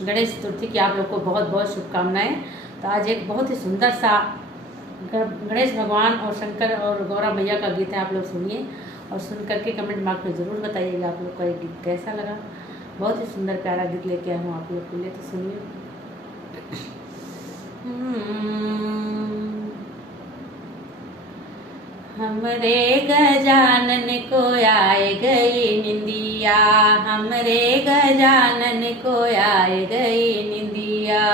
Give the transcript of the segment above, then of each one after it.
गणेश चतुर्थी की आप लोग को बहुत बहुत शुभकामनाएं। तो आज एक बहुत ही सुंदर सा गणेश भगवान और शंकर और गौरा मैया का गीत है, आप लोग सुनिए और सुन करके कमेंट बॉक्स में ज़रूर बताइएगा आप लोग को ये गीत कैसा लगा। बहुत ही सुंदर प्यारा गीत लेके आया हूँ आप लोग के लिए, तो सुनिए। हमरे गजानन को आए गई निंदिया, हमरे गजानन को आए गई निंदिया।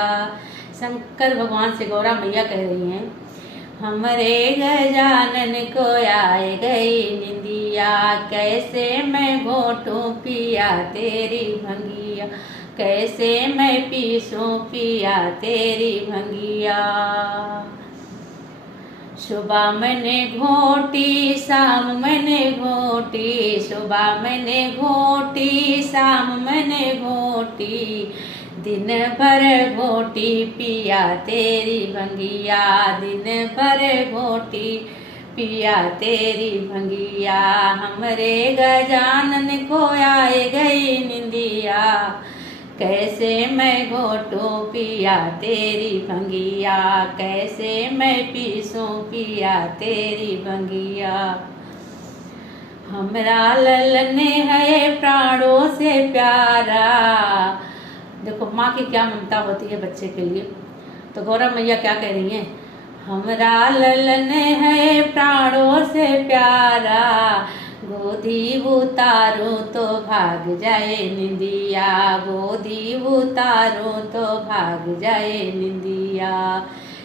शंकर भगवान से गौरा मैया कह रही हैं, हमरे गजानन को आए गई निंदिया। कैसे मैं घोटूं पिया तेरी भंगिया, कैसे मैं पीसूं पिया तेरी भंगिया। सुबह मैंने घोटी शाम मैंने घोटी, सुबह मैंने घोटी शाम मैंने घोटी। दिन भर घोटी पिया तेरी भंगिया, दिन भर घोटी पिया तेरी भंगिया। हमरे गजानन को आए गई निंदिया, कैसे मैं घोटूं पिया तेरी भंगिया, कैसे मैं पीसूं पिया तेरी भंगिया। हमरा ललन है प्राणों से प्यारा। देखो माँ की क्या ममता होती है बच्चे के लिए। तो गौरा मैया क्या कह रही हैं, हमरा ललन है प्राणों से प्यारा। गोदी उतारो तो भाग जाए निंदिया, गोदी उतारो तो भाग जाए निंदिया।